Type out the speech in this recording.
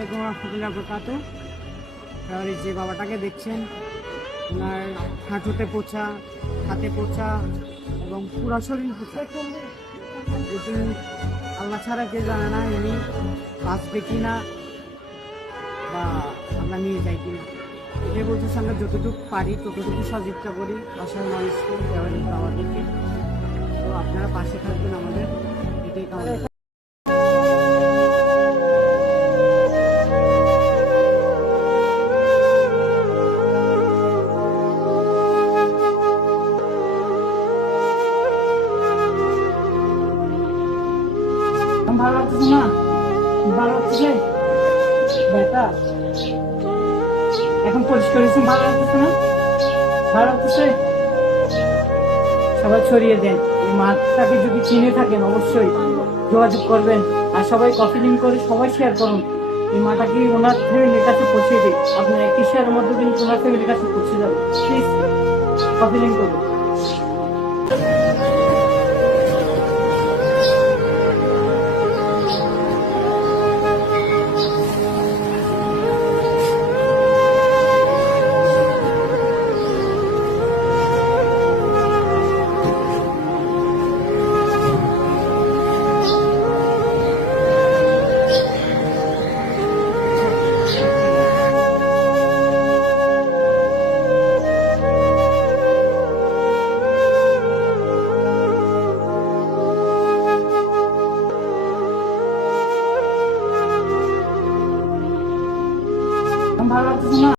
আলাইকুম রহমতুল্লাহ বরকাত যে বাবাটাকে দেখছেন, ওনার হাঁটুতে পোছা, হাতে পোছা এবং পুরা শরীর পোছা। এটি আল্লাহ ছাড়া কে জানে না ইনি বাঁচবে কি না বা আমরা নিয়ে যাই কিনা। এটাই বলতেছি, আমরা যতটুকু পারি, ততটুকু সহযোগিতা করি বাসার মানুষকে দেওয়ার বাবাদেরকে তো আপনারা পাশে থাকবেন আমাদের, এটাই কামনা। ভালো লাগতেছে না? ভালো লাগতেছে? বেটা এখন পরিষ্কার হয়েছে, ভালো লাগতেছে না? ভালো লাগতেছে? সবাই ছড়িয়ে দেন। এই মাছটাকে যদি চিনে থাকেন, অবশ্যই যোগাযোগ করবেন। আর সবাই কপি লিঙ্ক করে, সবাই শেয়ার করুন। এই মাটাকে ওনার ফ্যামিলির কাছে পৌঁছে দিই আপনার একটি শেয়ারের মধ্যে কিন্তু ওনার ফ্যামিলির কাছে পৌঁছে যাবে। প্লিজ কপি লিঙ্ক করুন। 啊这是